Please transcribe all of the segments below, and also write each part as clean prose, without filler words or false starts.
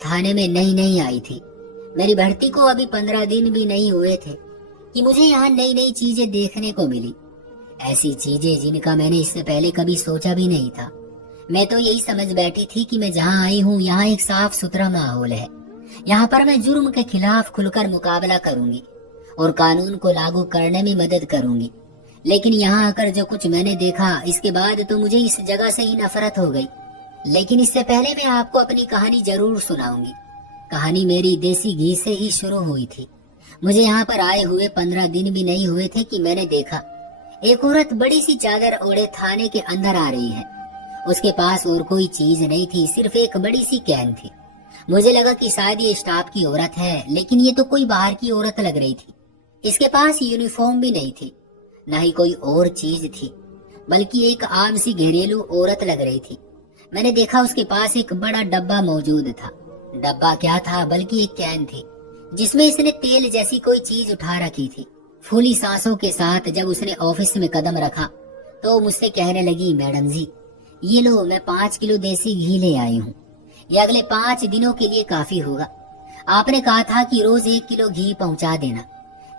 थाने में नई नई आई थी। मेरी भर्ती को अभी 15 दिन भी नहीं हुए थे कि मुझे यहाँ नई नई चीजें देखने को मिली। ऐसी चीजें जिनका मैंने इससे पहले कभी सोचा भी नहीं था। मैं तो यही समझ बैठी थी कि मैं जहाँ आई हूँ यहाँ एक साफ सुथरा माहौल है। यहाँ पर मैं जुर्म के खिलाफ खुलकर मुकाबला करूंगी और कानून को लागू करने में मदद करूंगी। लेकिन यहाँ आकर जो कुछ मैंने देखा, इसके बाद तो मुझे इस जगह से ही नफरत हो गई। लेकिन इससे पहले मैं आपको अपनी कहानी जरूर सुनाऊंगी। कहानी मेरी देसी घी से ही शुरू हुई थी। मुझे यहाँ पर आए हुए 15 दिन भी नहीं हुए थे कि मैंने देखा एक औरत बड़ी सी चादर ओढ़े थाने के अंदर आ रही है। उसके पास और कोई चीज नहीं थी, सिर्फ एक बड़ी सी कैन थी। मुझे लगा कि शायद ये स्टाफ की औरत है, लेकिन ये तो कोई बाहर की औरत लग रही थी। इसके पास यूनिफॉर्म भी नहीं थी, न ही कोई और चीज थी, बल्कि एक आम सी घरेलू औरत लग रही थी। मैंने देखा उसके पास एक बड़ा डब्बा मौजूद था। डब्बा क्या था, बल्कि एक कैन थी जिसमें इसने तेल जैसी कोई चीज उठा रखी थी। फूली सांसों के साथ जब उसने ऑफिस में कदम रखा तो मुझसे कहने लगी, मैडम जी ये लो, मैं 5 किलो देसी घी ले आई हूँ। ये अगले 5 दिनों के लिए काफी होगा। आपने कहा था कि रोज 1 किलो घी पहुँचा देना,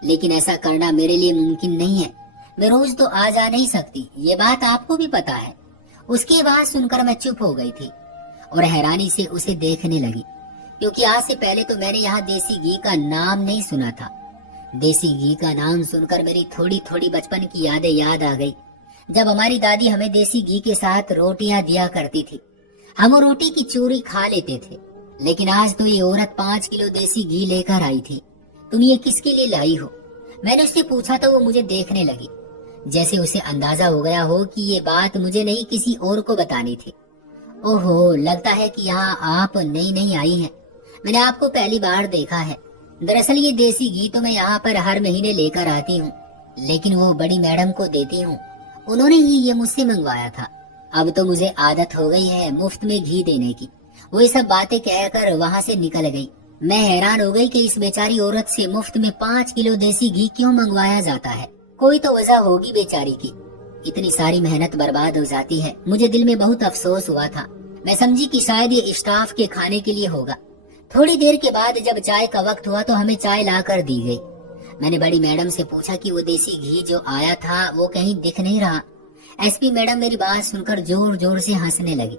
लेकिन ऐसा करना मेरे लिए मुमकिन नहीं है। मैं रोज तो आ जा नहीं सकती, ये बात आपको भी पता है। उसकी बात सुनकर मैं चुप हो गई थी और हैरानी से उसे देखने लगी, क्योंकि आज से पहले तो मैंने यहाँ देसी घी का नाम नहीं सुना था। देसी घी का नाम सुनकर मेरी थोड़ी थोड़ी बचपन की यादें याद आ गई, जब हमारी दादी हमें देसी घी के साथ रोटियां दिया करती थी। हम वो रोटी की चूरी खा लेते थे। लेकिन आज तो ये औरत 5 किलो देसी घी लेकर आई थी। तुम ये किसके लिए लाई हो? मैंने उससे पूछा तो वो मुझे देखने लगी, जैसे उसे अंदाजा हो गया हो कि ये बात मुझे नहीं किसी और को बतानी थी। ओहो, लगता है कि यहाँ आप नई नई आई हैं। मैंने आपको पहली बार देखा है। दरअसल ये देसी घी तो मैं यहाँ पर हर महीने लेकर आती हूँ, लेकिन वो बड़ी मैडम को देती हूँ। उन्होंने ही ये मुझसे मंगवाया था। अब तो मुझे आदत हो गई है मुफ्त में घी देने की। वो ये सब बातें कहकर वहाँ से निकल गई। मैं हैरान हो गई कि इस बेचारी औरत से मुफ्त में 5 किलो देसी घी क्यों मंगवाया जाता है। कोई तो वजह होगी बेचारी की। इतनी सारी मेहनत बर्बाद हो जाती है। मुझे दिल में बहुत अफसोस हुआ था। मैं समझी कि शायद ये स्टाफ के खाने के लिए होगा। थोड़ी देर के बाद जब चाय का वक्त हुआ तो हमें चाय ला कर दी गई। मैंने बड़ी मैडम से पूछा कि वो देसी घी जो आया था वो कहीं दिख नहीं रहा। एसपी मैडम मेरी बात सुनकर जोर जोर से हंसने लगी।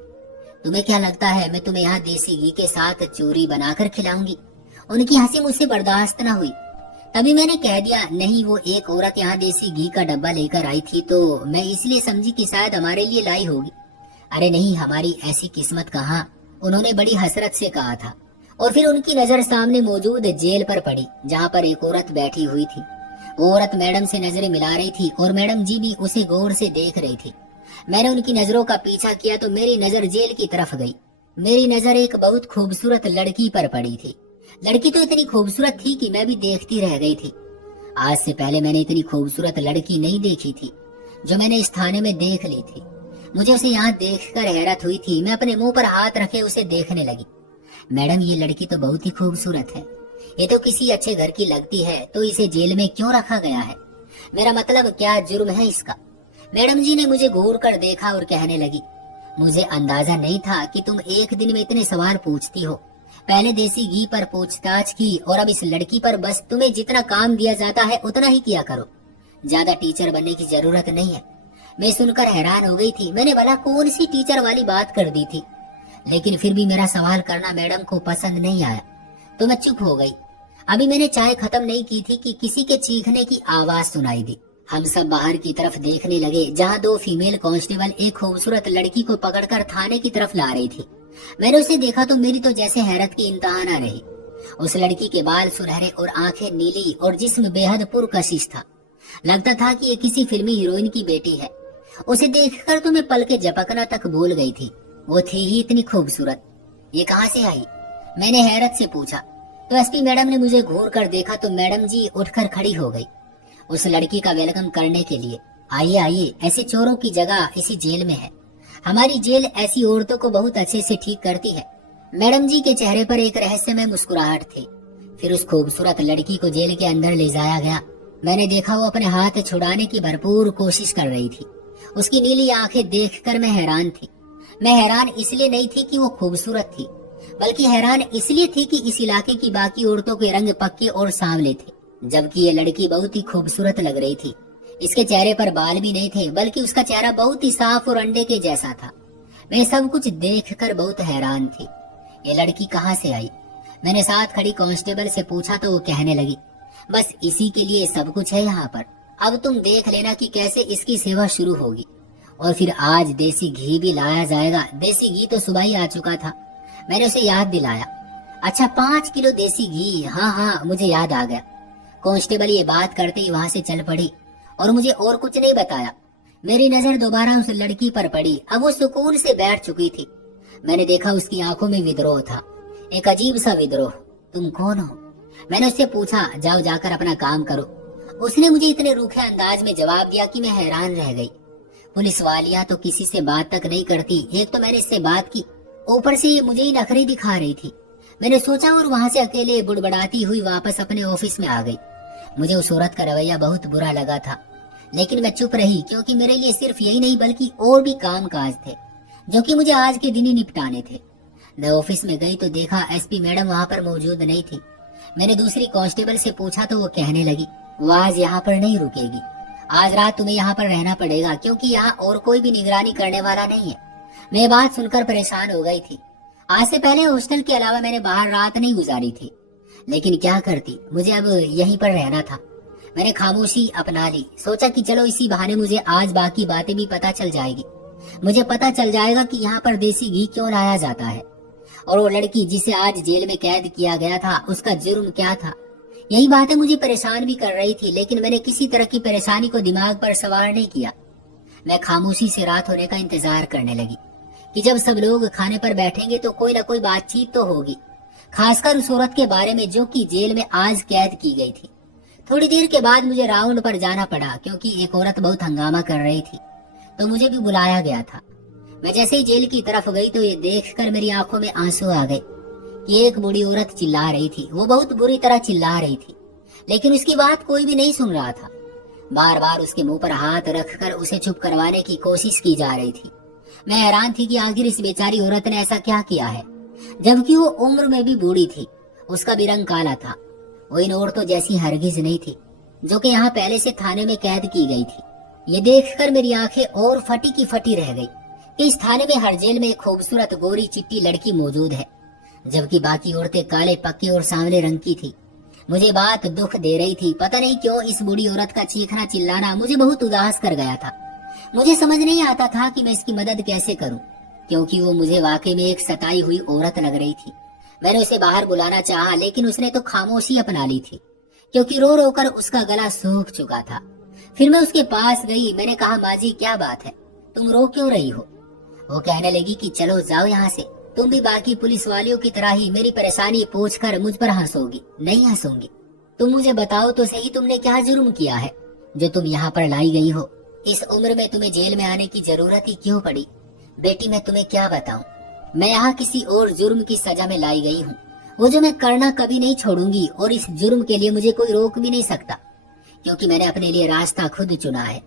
तुम्हें क्या लगता है मैं तुम्हें यहाँ देसी घी के साथ चूरी बनाकर खिलाऊंगी? उनकी हंसी मुझसे बर्दाश्त न हुई। तभी मैंने कह दिया, नहीं, वो एक औरत यहाँ देसी घी का डब्बा लेकर आई थी तो मैं इसलिए समझी कि शायद हमारे लिए लाई होगी। अरे नहीं, हमारी ऐसी किस्मत कहाँ, उन्होंने बड़ी हसरत से कहा था। और फिर उनकी नजर सामने मौजूद जेल पर पड़ी, जहाँ पर एक औरत बैठी हुई थी। वो औरत मैडम से नजरें मिला रही थी और मैडम जी भी उसे गौर से देख रही थी। मैंने उनकी नजरों का पीछा किया तो मेरी नजर जेल की तरफ गई। मेरी नजर एक बहुत खूबसूरत लड़की पर पड़ी थी। लड़की तो इतनी खूबसूरत थी कि मैं भी देखती रह गई थी। आज से पहले मैंने इतनी खूबसूरत लड़की नहीं देखी थी जो मैंने इस थाने में देख ली थी। मुझे उसे यहाँ देखकर हैरत हुई थी। मैं अपने मुंह पर हाथ रखे उसे देखने लगी। मैडम, ये लड़की तो बहुत ही खूबसूरत है। ये तो किसी अच्छे घर की लगती है, तो इसे जेल में क्यों रखा गया है? मेरा मतलब, क्या जुर्म है इसका? मैडम जी ने मुझे घूर कर देखा और कहने लगी, मुझे अंदाजा नहीं था कि तुम एक दिन में इतने सवाल पूछती हो। पहले देसी घी पर पूछताछ की और अब इस लड़की पर। बस तुम्हें जितना काम दिया जाता है उतना ही किया करो, ज्यादा टीचर बनने की जरूरत नहीं है। मैं सुनकर हैरान हो गई थी। मैंने भला कौन सी टीचर वाली बात कर दी थी? लेकिन फिर भी मेरा सवाल करना मैडम को पसंद नहीं आया, तो मैं चुप हो गई। अभी मैंने चाय खत्म नहीं की थी कि किसी के चीखने की आवाज सुनाई दी। हम सब बाहर की तरफ देखने लगे, जहाँ 2 फीमेल कांस्टेबल एक खूबसूरत लड़की को पकड़कर थाने की तरफ ला रही थी। मैंने उसे देखा तो मेरी तो जैसे हैरत की इंतहा न रही। उस लड़की के बाल सुनहरे और आंखें नीली और जिस्म बेहद पुरकशिश था। लगता था कि ये किसी फिल्मी हीरोइन की बेटी है। उसे देखकर तो मैं पल के झपकना तक भूल गई थी। वो थी ही इतनी खूबसूरत। ये कहाँ से आई? मैंने हैरत से पूछा। तो एसपी मैडम ने मुझे घूर कर देखा तो मैडम जी उठकर खड़ी हो गई उस लड़की का वेलकम करने के लिए। आइए आइए, ऐसे चोरों की जगह इसी जेल में है। हमारी जेल ऐसी औरतों को बहुत अच्छे से ठीक करती है। मैडम जी के चेहरे पर एक रहस्यमय मुस्कुराहट थी। फिर उस खूबसूरत लड़की को जेल के अंदर ले जाया गया। मैंने देखा वो अपने हाथ छुड़ाने की भरपूर कोशिश कर रही थी। उसकी नीली आंखें देखकर मैं हैरान थी। मैं हैरान इसलिए नहीं थी कि वो खूबसूरत थी, बल्कि हैरान इसलिए थी कि इस इलाके की बाकी औरतों के रंग पक्के और सांवले थे, जबकि ये लड़की बहुत ही खूबसूरत लग रही थी। इसके चेहरे पर बाल भी नहीं थे, बल्कि उसका चेहरा बहुत ही साफ और अंडे के जैसा था। मैं सब कुछ देखकर बहुत हैरान थी। ये लड़की कहाँ से आई? मैंने साथ खड़ी कांस्टेबल से पूछा तो वो कहने लगी, बस इसी के लिए सब कुछ है यहाँ पर। अब तुम देख लेना कि कैसे इसकी सेवा शुरू होगी। और फिर आज देसी घी भी लाया जाएगा। देसी घी तो सुबह ही आ चुका था। मैंने उसे याद दिलाया। अच्छा, 5 किलो देसी घी? हाँ हाँ, मुझे याद आ गया। कांस्टेबल ये बात करते ही वहां से चल पड़ी और मुझे और कुछ नहीं बताया। मेरी नजर दोबारा उस लड़की पर पड़ी। अब वो सुकून से बैठ चुकी थी। मैंने देखा उसकी आंखों में विद्रोह था, एक अजीब सा विद्रोह। तुम कौन हो? मैंने उससे पूछा। जाओ, जाकर अपना काम करो। उसने मुझे इतने रूखे अंदाज में जवाब दिया कि मैं हैरान रह गई। पुलिस वालियां तो किसी से बात तक नहीं करती। एक तो मैंने इससे बात की, ऊपर से ये मुझे ही नखरे दिखा रही थी। मैंने सोचा और वहां से अकेले बुड़बड़ाती हुई वापस अपने ऑफिस में आ गई। मुझे उस औरत का रवैया बहुत बुरा लगा था, लेकिन मैं चुप रही, क्योंकि मेरे लिए सिर्फ यही नहीं बल्कि और भी काम काज थे जो कि मुझे आज के दिन ही निपटाने थे। मैं ऑफिस में गई तो देखा एसपी मैडम वहां पर मौजूद नहीं थी। मैंने दूसरी कांस्टेबल से पूछा तो वो कहने लगी, वो आज यहाँ पर नहीं रुकेगी। आज रात तुम्हें यहाँ पर रहना पड़ेगा, क्योंकि यहाँ और कोई भी निगरानी करने वाला नहीं है। मैं बात सुनकर परेशान हो गई थी। आज से पहले हॉस्टल के अलावा मैंने बाहर रात नहीं गुजारी थी, लेकिन क्या करती, मुझे अब यहीं पर रहना था। मैंने खामोशी अपना ली। सोचा कि चलो इसी बहाने मुझे आज बाकी बातें भी पता चल जाएगी। मुझे पता चल जाएगा कि यहाँ पर देसी घी क्यों लाया जाता है, और वो लड़की जिसे आज जेल में कैद किया गया था, उसका जुर्म क्या था। यही बातें मुझे परेशान भी कर रही थी, लेकिन मैंने किसी तरह की परेशानी को दिमाग पर सवार नहीं किया। मैं खामोशी से रात होने का इंतजार करने लगी कि जब सब लोग खाने पर बैठेंगे तो कोई ना कोई बातचीत तो होगी, खासकर उस औरत के बारे में जो कि जेल में आज कैद की गई थी। थोड़ी देर के बाद मुझे राउंड पर जाना पड़ा, क्योंकि एक औरत बहुत हंगामा कर रही थी, तो मुझे भी बुलाया गया था। मैं जैसे ही जेल की तरफ गई तो ये देखकर मेरी आंखों में आंसू आ गए कि एक बूढ़ी औरत चिल्ला रही थी। वो बहुत बुरी तरह चिल्ला रही थी, लेकिन उसकी बात कोई भी नहीं सुन रहा था। बार बार उसके मुंह पर हाथ रखकर उसे चुप करवाने की कोशिश की जा रही थी। मैं हैरान थी कि आखिर इस बेचारी औरत ने ऐसा क्या किया है, जबकि वो उम्र में भी बूढ़ी थी। उसका भी रंग काला था। वो इन औरतों जैसी हरगिज नहीं थी जो कि यहाँ पहले से थाने में कैद की गई थी। ये देखकर मेरी आंखें और फटी की फटी रह गई कि इस थाने में हर जेल में एक खूबसूरत गोरी चिट्टी लड़की मौजूद है, जबकि बाकी औरतें काले पक्के और सांवले रंग की थी। मुझे बात दुख दे रही थी। पता नहीं क्यों इस बूढ़ी औरत का चीखना चिल्लाना मुझे बहुत उदास कर गया था। मुझे समझ नहीं आता था कि मैं इसकी मदद कैसे करूं, क्योंकि वो मुझे वाकई में एक सताई हुई औरत लग रही थी। मैंने उसे बाहर बुलाना चाहा, लेकिन उसने तो खामोशी अपना ली थी, क्योंकि रो रो कर उसका गला सूख चुका था। फिर मैं उसके पास गई। मैंने कहा, माँ जी क्या बात है, तुम रो क्यों रही हो? वो कहने लगी कि चलो जाओ यहाँ से, तुम भी बाकी पुलिस वालियों की तरह ही मेरी परेशानी पूछकर मुझ पर हंसोगी। नहीं हंसूंगी। तुम मुझे बताओ तो सही, तुमने क्या जुर्म किया है जो तुम यहाँ पर लाई गई हो? इस उम्र में तुम्हें जेल में आने की जरूरत ही क्यों पड़ी? बेटी मैं तुम्हें क्या बताऊं, मैं यहाँ किसी और जुर्म की सजा में लाई गई हूँ, वो जो मैं करना कभी नहीं छोड़ूंगी, और इस जुर्म के लिए मुझे कोई रोक भी नहीं सकता, क्योंकि मैंने अपने लिए रास्ता खुद चुना है।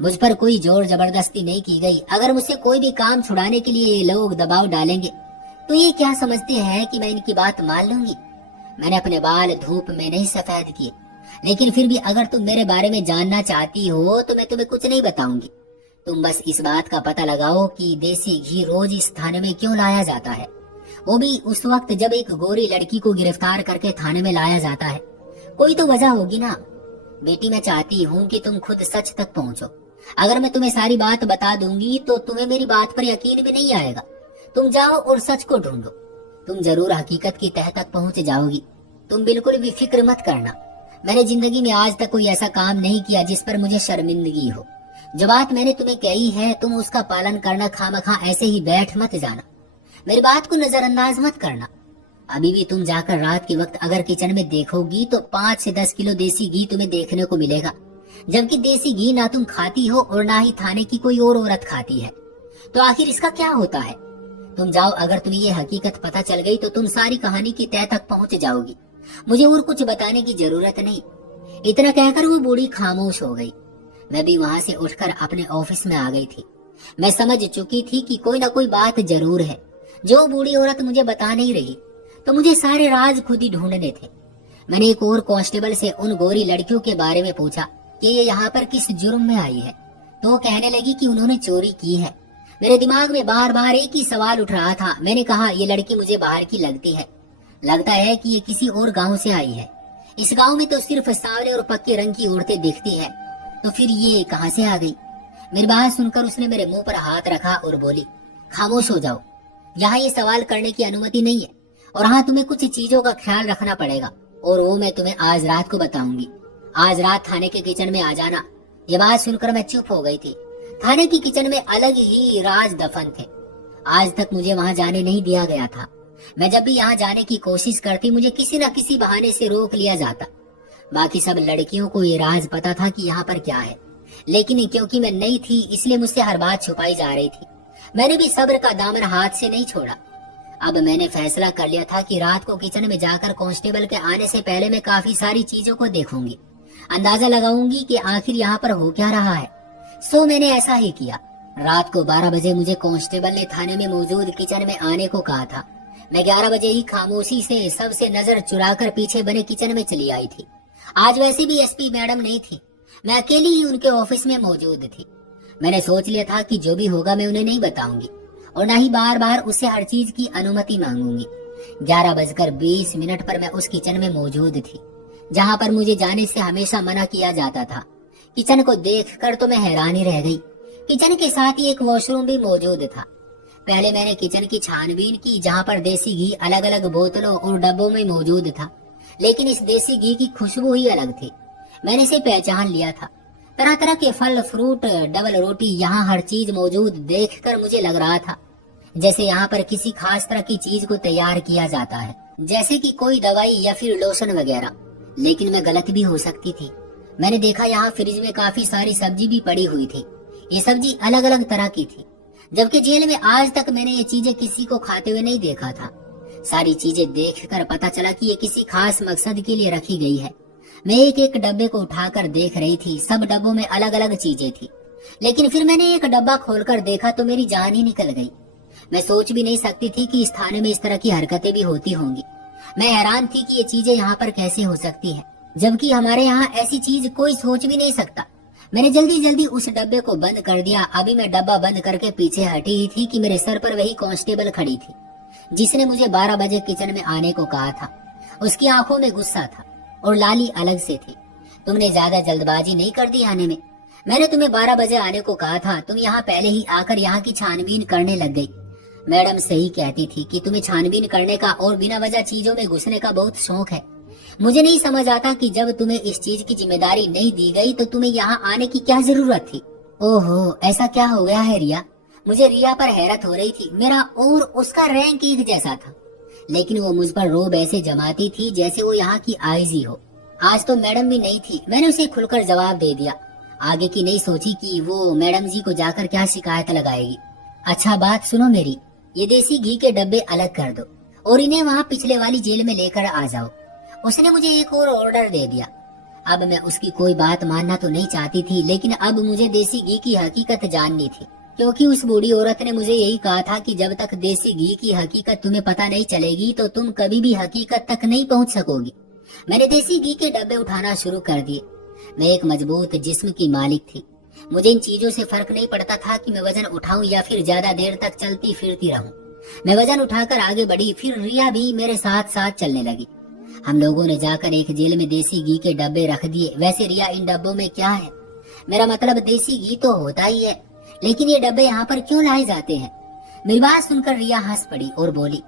मुझ पर कोई जोर जबरदस्ती नहीं की गई। अगर मुझसे कोई भी काम छुड़ाने के लिए ये लोग दबाव डालेंगे तो ये क्या समझते हैं कि मैं इनकी बात मान लूंगी? मैंने अपने बाल धूप में नहीं सफेद किए, लेकिन फिर भी अगर तुम मेरे बारे में जानना चाहती हो तो मैं तुम्हें कुछ नहीं बताऊंगी। तुम बस इस बात का पता लगाओ कि देसी घी रोज इस थाने में क्यों लाया जाता है, वो भी उस वक्त जब एक गोरी लड़की को गिरफ्तार करके थाने में लाया जाता है। कोई तो वजह होगी ना। बेटी मैं चाहती हूँ कि तुम खुद सच तक पहुँचो। अगर मैं तुम्हें सारी बात बता दूंगी तो तुम्हें मेरी बात पर यकीन भी नहीं आएगा। तुम जाओ और सच को ढूंढो, तुम जरूर हकीकत की तह तक पहुँच जाओगी। तुम बिल्कुल भी फिक्र मत करना। मैंने जिंदगी में आज तक कोई ऐसा काम नहीं किया जिस पर मुझे शर्मिंदगी हो। जो बात मैंने तुम्हें कही है तुम उसका पालन करना, खामखा ऐसे ही बैठ मत जाना। मेरी बात को नजरअंदाज मत करना। अभी भी तुम जाकर रात के वक्त अगर किचन में देखोगी तो 5 से 10 किलो देसी घी तुम्हें देखने को मिलेगा, जबकि देसी घी ना तुम खाती हो और ना ही थाने की कोई और औरत खाती है। तो आखिर इसका क्या होता है? तुम जाओ, अगर तुम्हें ये हकीकत पता चल गई तो तुम सारी कहानी की तह तक पहुंच जाओगी। मुझे और कुछ बताने की जरूरत नहीं। इतना कहकर वो बूढ़ी खामोश हो गई। मैं भी वहां से उठकर अपने ऑफिस में आ गई थी। मैं समझ चुकी थी कि कोई ना कोई बात जरूर है जो बूढ़ी औरत मुझे बता नहीं रही तो मुझे सारे राज खुद ही ढूंढने थे। मैंने एक और कांस्टेबल से उन गोरी लड़कियों के बारे में पूछा कि ये यहाँ पर किस जुर्म में आई है, तो वो कहने लगी कि उन्होंने चोरी की है। मेरे दिमाग में बार बार एक ही सवाल उठ रहा था। मैंने कहा, ये लड़की मुझे बाहर की लगती है, लगता है कि ये किसी और गांव से आई है। इस गांव में तो सिर्फ सांवले और पक्के रंग की औरतें दिखती है, तो फिर ये कहां से आ गई? मेरी बात सुनकर उसने मेरे मुंह पर हाथ रखा और बोली, खामोश हो जाओ, यहाँ ये सवाल करने की अनुमति नहीं है। और हाँ, तुम्हें कुछ चीजों का ख्याल रखना पड़ेगा, और वो मैं तुम्हें आज रात को बताऊंगी। आज रात थाने के किचन में आ जाना। ये बात सुनकर मैं चुप हो गई थी। थाने की किचन में अलग ही राज दफन थे। आज तक मुझे वहां जाने नहीं दिया गया था। मैं जब भी यहाँ जाने की कोशिश करती, मुझे किसी न किसी बहाने से रोक लिया जाता। बाकी सब लड़कियों को ये राज पता था कि यहाँ पर क्या है, लेकिन क्योंकि मैं नई थी इसलिए मुझसे हर बात छुपाई जा रही थी। मैंने भी सब्र का दामन हाथ से नहीं छोड़ा। अब मैंने फैसला कर लिया था कि रात को किचन में जाकर कांस्टेबल के आने से पहले मैं काफी सारी चीजों को देखूंगी, अंदाजा लगाऊंगी कि आखिर यहाँ पर हो क्या रहा है। सो मैंने ऐसा ही किया। रात को 12 बजे मुझे कांस्टेबल ने थाने में मौजूद किचन में आने को कहा था। मैं 11 बजे ही खामोशी से सबसे नजर चुराकर पीछे बने किचन में चली आई थी। आज वैसे भी एसपी मैडम नहीं थी, मैं अकेली ही उनके ऑफिस में मौजूद थी। मैंने सोच लिया था कि जो भी होगा मैं उन्हें नहीं बताऊंगी और न ही बार बार उससे हर चीज की अनुमति मांगूंगी। 11:20 पर मैं उस किचन में मौजूद थी जहां पर मुझे जाने से हमेशा मना किया जाता था। किचन को देखकर तो मैं हैरान ही रह गई। किचन के साथ ही एक वॉशरूम भी मौजूद था। पहले मैंने किचन की छानबीन की, जहां पर देसी घी अलग अलग बोतलों और डब्बों में मौजूद था, लेकिन इस देसी घी की खुशबू ही अलग थी। मैंने इसे पहचान लिया था। तरह तरह के फल, फ्रूट, डबल रोटी, यहाँ हर चीज मौजूद देखकर मुझे लग रहा था जैसे यहाँ पर किसी खास तरह की चीज को तैयार किया जाता है, जैसे कि कोई दवाई या फिर लोशन वगैरह। लेकिन मैं गलत भी हो सकती थी। मैंने देखा यहाँ फ्रिज में काफी सारी सब्जी भी पड़ी हुई थी। ये सब्जी अलग अलग तरह की थी, जबकि जेल में आज तक मैंने ये चीजें किसी को खाते हुए नहीं देखा था। सारी चीजें देखकर पता चला कि ये किसी खास मकसद के लिए रखी गई है। मैं एक एक डब्बे को उठाकर देख रही थी। सब डब्बों में अलग अलग चीजें थी, लेकिन फिर मैंने एक डब्बा खोलकर देखा तो मेरी जान ही निकल गई। मैं सोच भी नहीं सकती थी कि इस थाने में इस तरह की हरकतें भी होती होंगी। मैं हैरान थी कि ये चीजें यहाँ पर कैसे हो सकती है, जबकि हमारे यहाँ ऐसी चीज कोई सोच भी नहीं सकता। मैंने जल्दी जल्दी उस डब्बे को बंद कर दिया। अभी मैं डब्बा बंद करके पीछे हटी ही थी कि मेरे सर पर वही कांस्टेबल खड़ी थी जिसने मुझे 12 बजे किचन में आने को कहा था। उसकी आंखों में गुस्सा था और लाली अलग से थी। तुमने ज्यादा जल्दबाजी नहीं कर दी आने में? मैंने तुम्हें 12 बजे आने को कहा था, तुम यहाँ पहले ही आकर यहाँ की छानबीन करने लग गई। मैडम सही कहती थी कि तुम्हें छानबीन करने का और बिना वजह चीजों में घुसने का बहुत शौक है। मुझे नहीं समझ आता कि जब तुम्हें इस चीज की जिम्मेदारी नहीं दी गई तो तुम्हें यहाँ आने की क्या जरूरत थी। ओहो, ऐसा क्या हो गया है रिया? मुझे रिया पर हैरत हो रही थी। मेरा और उसका रैंक एक जैसा था, लेकिन वो मुझ पर रोब ऐसे जमाती थी जैसे वो यहाँ की आईजी हो। आज तो मैडम भी नहीं थी। मैंने उसे खुलकर जवाब दे दिया। आगे की नहीं सोची कि वो मैडम जी को जाकर क्या शिकायत लगाएगी। अच्छा बात सुनो मेरी, ये देसी घी के डब्बे अलग कर दो और इन्हें वहाँ पिछले वाली जेल में लेकर आ जाओ। उसने मुझे एक और ऑर्डर दे दिया। अब मैं उसकी कोई बात मानना तो नहीं चाहती थी, लेकिन अब मुझे देसी घी की हकीकत जाननी थी, क्योंकि उस बूढ़ी औरत ने मुझे यही कहा था कि जब तक देसी घी की हकीकत तुम्हें पता नहीं चलेगी तो तुम कभी भी हकीकत तक नहीं पहुंच सकोगी। मैंने देसी घी के डब्बे उठाना शुरू कर दिए। मैं एक मजबूत जिस्म की मालिक थी। मुझे इन चीजों से फर्क नहीं पड़ता था कि मैं वजन उठाऊं या फिर ज्यादा देर तक चलती फिरती रहूं। मैं वजन उठाकर आगे बढ़ी। फिर रिया भी मेरे साथ साथ चलने लगी। हम लोगों ने जाकर एक जेल में देसी घी के डब्बे रख दिए। वैसे रिया, इन डब्बों में क्या है? मेरा मतलब देसी घी तो होता ही है, लेकिन ये डब्बे यहाँ पर क्यों लाए जाते हैं? मेरी बात सुनकर रिया हंस पड़ी और बोली,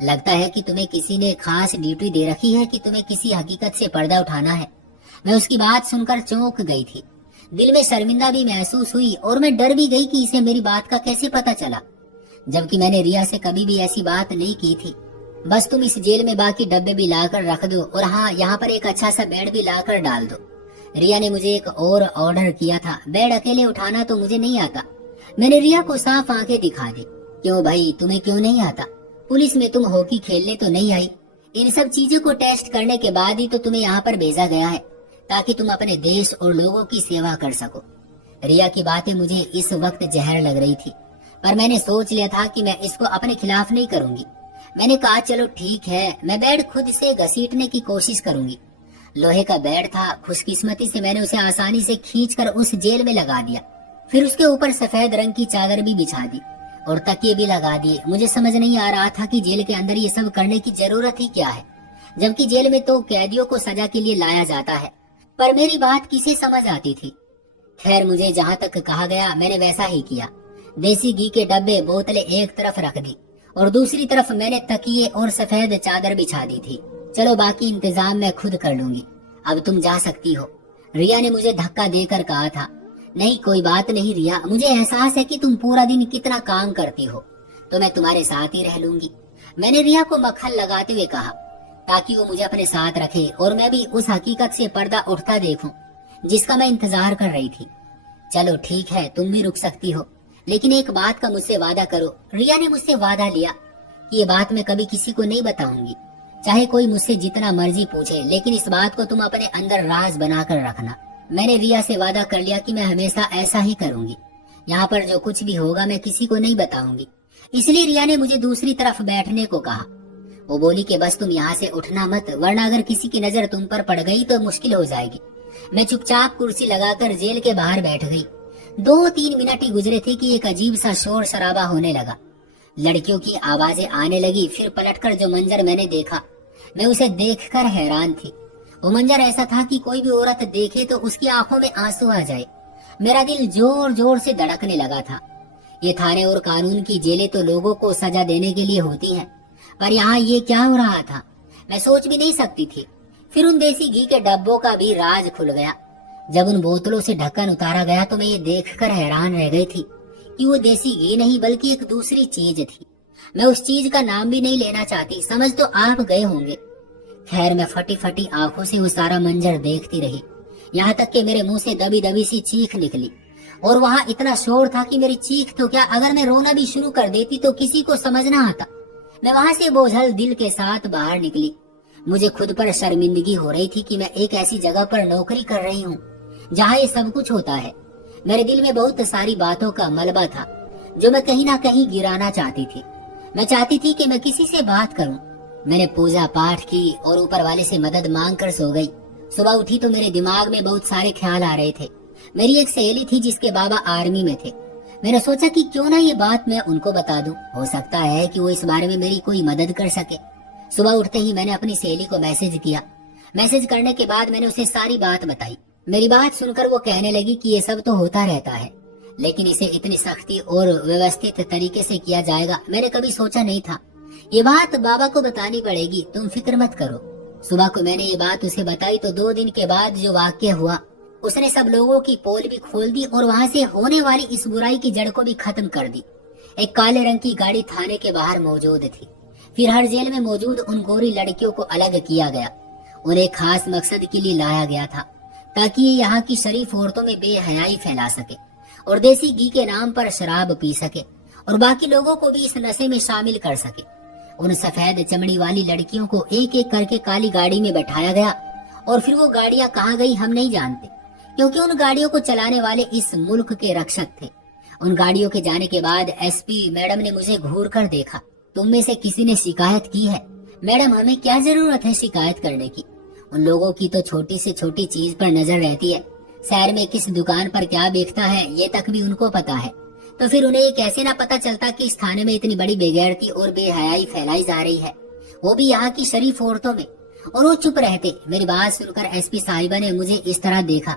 लगता है कि तुम्हें किसी ने खास ड्यूटी दे रखी है कि तुम्हें किसी हकीकत से पर्दा उठाना है। मैं उसकी बात सुनकर चौंक गई थी। दिल में शर्मिंदा भी महसूस हुई और मैं डर भी गई कि इसे मेरी बात का कैसे पता चला, जबकि मैंने रिया से कभी भी ऐसी बात नहीं की थी। बस तुम इस जेल में बाकी डब्बे भी लाकर रख दो और हाँ, यहाँ पर एक अच्छा सा बेड भी लाकर डाल दो। रिया ने मुझे एक और ऑर्डर किया था। बेड अकेले उठाना तो मुझे नहीं आता। मैंने रिया को साफ आंखें दिखा दी। क्यों भाई, तुम्हें क्यों नहीं आता? पुलिस में तुम हॉकी खेलने तो नहीं आई। इन सब चीजों को टेस्ट करने के बाद ही तो तुम्हें यहाँ पर भेजा गया है, ताकि तुम अपने देश और लोगों की सेवा कर सको। रिया की बातें मुझे इस वक्त जहर लग रही थी। पर मैंने सोच लिया था कि मैं इसको अपने खिलाफ नहीं करूंगी। मैंने कहा चलो ठीक है, मैं बेड खुद से घसीटने की कोशिश करूंगी। लोहे का बेड था, खुशकिस्मती से मैंने उसे आसानी से खींचकर उस जेल में लगा दिया। फिर उसके ऊपर सफेद रंग की चादर भी बिछा दी और तकिए भी लगा दिए। मुझे समझ नहीं आ रहा था कि जेल के अंदर ये सब करने की जरूरत ही क्या है, जबकि जेल में तो कैदियों को सजा के लिए लाया जाता है। पर मेरी बात किसे समझ आती थी। खैर, मुझे जहाँ तक कहा गया मैंने वैसा ही किया। देसी घी के डब्बे बोतलें एक तरफ रख दी और दूसरी तरफ मैंने तकिए और सफेद चादर बिछा दी थी। चलो बाकी इंतजाम मैं खुद कर लूंगी, अब तुम जा सकती हो, रिया ने मुझे धक्का देकर कहा था। नहीं, कोई बात नहीं रिया, मुझे एहसास है कि तुम पूरा दिन कितना काम करती हो, तो मैं तुम्हारे साथ ही रह लूंगी, मैंने रिया को मक्खन लगाते हुए कहा, ताकि वो मुझे अपने साथ रखे और मैं भी उस हकीकत से पर्दा उठता देखूं जिसका मैं इंतजार कर रही थी। चलो ठीक है, तुम भी रुक सकती हो, लेकिन एक बात का मुझसे वादा करो। रिया ने मुझसे वादा लिया कि ये बात मैं कभी किसी को नहीं बताऊंगी, चाहे कोई मुझसे जितना मर्जी पूछे, लेकिन इस बात को तुम अपने अंदर राज बनाकर रखना। मैंने रिया से वादा कर लिया कि मैं हमेशा ऐसा ही करूंगी। यहाँ पर जो कुछ भी होगा मैं किसी को नहीं बताऊंगी। इसलिए रिया ने मुझे दूसरी तरफ बैठने को कहा। वो बोली कि बस तुम यहाँ से उठना मत, वरना अगर किसी की नजर तुम पर पड़ गई तो मुश्किल हो जाएगी। मैं चुपचाप कुर्सी लगाकर जेल के बाहर बैठ गई। 2-3 मिनट ही गुजरे थे कि एक अजीब सा शोर शराबा होने लगा। लड़कियों की आवाजें आने लगी। फिर पलटकर जो मंजर मैंने देखा, मैं उसे देखकर हैरान थी। वो मंजर ऐसा था कि कोई भी औरत देखे तो उसकी आंखों में आंसू आ जाए। मेरा दिल जोर जोर से धड़कने लगा था। ये थाने और कानून की जेलें तो लोगों को सजा देने के लिए होती हैं, पर यहाँ ये क्या हो रहा था, मैं सोच भी नहीं सकती थी। फिर उन देसी घी के डब्बों का भी राज खुल गया। जब उन बोतलों से ढक्कन उतारा गया तो मैं ये देखकर हैरान रह गई थी कि वो देसी घी नहीं बल्कि एक दूसरी चीज थी। मैं उस चीज का नाम भी नहीं लेना चाहती, समझ तो आप गए होंगे। खैर, मैं फटी फटी आंखों से वो सारा मंजर देखती रही, यहाँ तक कि मेरे मुंह से दबी दबी सी चीख निकली। और वहाँ इतना शोर था कि मेरी चीख तो क्या, अगर मैं रोना भी शुरू कर देती तो किसी को समझ ना आता। मैं वहाँ से बोझल दिल के साथ बाहर निकली। मुझे खुद पर शर्मिंदगी हो रही थी कि मैं एक ऐसी जगह पर नौकरी कर रही हूँ जहाँ ये सब कुछ होता है। मेरे दिल में बहुत सारी बातों का मलबा था जो मैं कहीं ना कहीं गिराना चाहती थी। मैं चाहती थी कि मैं किसी से बात करूं। मैंने पूजा पाठ की और ऊपर वाले से मदद मांग कर सो गई। सुबह उठी तो मेरे दिमाग में बहुत सारे ख्याल आ रहे थे। मेरी एक सहेली थी जिसके बाबा आर्मी में थे। मैंने सोचा कि क्यों ना ये बात मैं उनको बता दूं, हो सकता है कि वो इस बारे में मेरी कोई मदद कर सके। सुबह उठते ही मैंने अपनी सहेली को मैसेज किया। मैसेज करने के बाद मैंने उसे सारी बात बताई। मेरी बात सुनकर वो कहने लगी कि ये सब तो होता रहता है, लेकिन इसे इतनी सख्ती और व्यवस्थित तरीके से किया जाएगा मैंने कभी सोचा नहीं था। ये बात बाबा को बतानी पड़ेगी, तुम फिक्र मत करो। सुबह को मैंने ये बात उसे बताई तो 2 दिन के बाद जो वाक्य हुआ, उसने सब लोगों की पोल भी खोल दी और वहाँ से होने वाली इस बुराई की जड़ को भी खत्म कर दी। एक काले रंग की गाड़ी थाने के बाहर मौजूद थी। फिर हर जेल में मौजूद उन गोरी लड़कियों को अलग किया गया। उन्हें खास मकसद के लिए लाया गया था ताकि ये यहाँ की शरीफ औरतों में बेहयाई फैला सके और देसी घी के नाम पर शराब पी सके और बाकी लोगों को भी इस नशे में शामिल कर सके। उन सफेद चमड़ी वाली लड़कियों को एक एक करके काली गाड़ी में बैठाया गया और फिर वो गाड़ियां कहाँ गई हम नहीं जानते, क्योंकि उन गाड़ियों को चलाने वाले इस मुल्क के रक्षक थे। उन गाड़ियों के जाने के बाद एसपी मैडम ने मुझे घूर कर देखा। तुम में से किसी ने शिकायत की है? मैडम, हमें क्या जरूरत है शिकायत करने की? उन लोगों की तो छोटी से छोटी चीज पर नजर रहती है। शहर में किस दुकान पर क्या बेचता है ये तक भी उनको पता है। तो फिर उन्हें ये कैसे ना पता चलता कि इस थाने में इतनी बड़ी बेगैरती और बेहयाई फैलाई जा रही है, वो भी यहाँ की शरीफ औरतों में। और वो चुप रहते। मेरी बात सुनकर एसपी साहिबा ने मुझे इस तरह देखा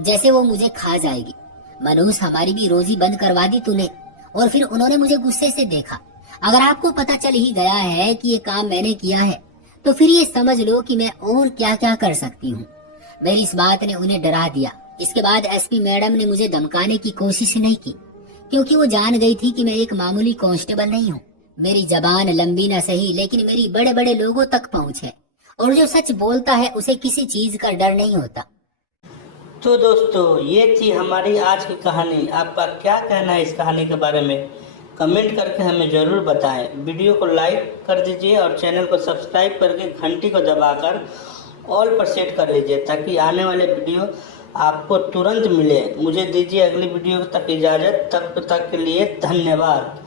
जैसे वो मुझे खा जाएगी। मनूस, हमारी भी रोजी बंद करवा दी तूने। और फिर उन्होंने मुझे गुस्से से देखा। अगर आपको पता चल ही गया है कि ये काम मैंने किया है तो फिर ये समझ लो कि मैं और क्या क्या कर सकती हूँ। मेरी इस बात ने उन्हें डरा दिया। इसके बाद एसपी मैडम ने मुझे धमकाने की कोशिश नहीं की, क्योंकि वो जान गई थी कि मैं एक मामूली कांस्टेबल नहीं हूँ। मेरी जबान लंबी न सही, लेकिन मेरी बड़े बड़े लोगों तक पहुँच है और जो सच बोलता है उसे किसी चीज का डर नहीं होता। तो दोस्तों, ये थी हमारी आज की कहानी। आपका क्या कहना है इस कहानी के बारे में? कमेंट करके हमें ज़रूर बताएं। वीडियो को लाइक कर दीजिए और चैनल को सब्सक्राइब करके घंटी को दबाकर ऑल पर सेट कर लीजिए ताकि आने वाले वीडियो आपको तुरंत मिले। मुझे दीजिए अगली वीडियो तक इजाज़त, तब तक के लिए धन्यवाद।